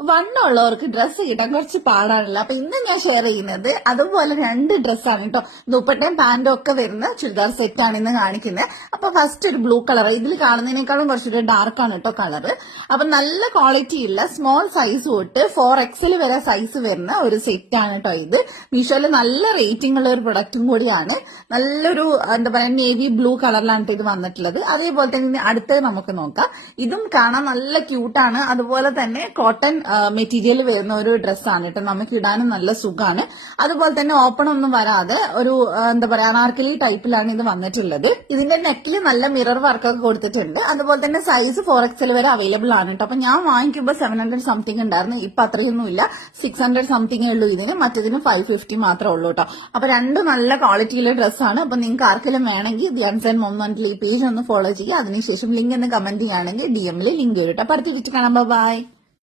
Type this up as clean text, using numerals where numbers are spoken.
വണ്ണമുള്ളവർക്ക് dress കിട്ടാൻ കുറച്ച് പാടാണല്ലോ. അപ്പൊ ഇന്ന് ഞാൻ ഷെയർ ചെയ്യുന്നത് അതുപോലെ 2 ഡ്രസ്സാണ് കേട്ടോ. ദുപ്പട്ടയും പാന്റും ഒക്കെ വരുന്ന ചുരിദാർ സെറ്റ് ആണ് ഇന്ന് കാണിക്കുന്നത്. അപ്പൊ ഫസ്റ്റ് ഒരു ബ്ലൂ കളർ, ഇതിൽ കാണുന്നതിനേക്കാളും കുറച്ചൊരു ഡാർക്ക് ആണ് കേട്ടോ കളർ. അപ്പൊ നല്ല ക്വാളിറ്റി ഉള്ള സ്മോൾ സൈസ് തൊട്ട് 4XL വരെ സൈസ് വരുന്ന ഒരു സെറ്റ് ആണ് കേട്ടോ ഇത്. മീഷോയില് നല്ല റേറ്റിംഗ് ഉള്ള ഒരു പ്രൊഡക്റ്റും കൂടിയാണ്. നല്ലൊരു എന്താ പറയാ നേവി ബ്ലൂ കളറിലാണ് ഇത് വന്നിട്ടുള്ളത്. അതേപോലെ തന്നെ അടുത്തത് നമുക്ക് നോക്കാം. ഇതും കാണാൻ നല്ല ക്യൂട്ടാണ്. അതുപോലെ തന്നെ കോട്ടൺ മെറ്റീരിയൽ വരുന്ന ഒരു ഡ്രസ്സാണ് കേട്ടോ. നമുക്ക് ഇടാനും നല്ല സുഖമാണ്. അതുപോലെ തന്നെ ഓപ്പൺ ഒന്നും വരാതെ ഒരു എന്താ പറയാ അനാർക്കലി ടൈപ്പിലാണ് ഇത് വന്നിട്ടുള്ളത്. ഇതിന്റെ നെക്കിൽ നല്ല മിറർ വർക്കൊക്കെ കൊടുത്തിട്ടുണ്ട്. അതുപോലെ തന്നെ സൈസ് 4XL വരെ അവൈലബിൾ ആണ് കേട്ടോ. അപ്പൊ ഞാൻ വാങ്ങിക്കുമ്പോൾ 700 സംതിങ് ഉണ്ടായിരുന്നു. ഇപ്പൊ അത്രയൊന്നുമില്ല, 600 സംതിങ്ങേ ഉള്ളൂ ഇതിന്. മറ്റേതിന് 550 മാത്രമേ ഉള്ളൂ കേട്ടോ. അപ്പൊ രണ്ടും നല്ല ക്വാളിറ്റിയിലെ ഡ്രസ്സാണ്. അപ്പൊ നിങ്ങൾക്ക് ആർക്കെങ്കിലും വേണമെങ്കിൽ ദി അൺസൈൻ മോം ഈ പേജ് ഒന്ന് ഫോളോ ചെയ്യുക. അതിനുശേഷം ലിങ്ക് എന്ന് കമന്റ് ചെയ്യുകയാണെങ്കിൽ DM ലിങ്ക് വരും കേട്ടോ. അപ്പൊ അടുത്ത വീട്ടിൽ കാണാം. ബൈ.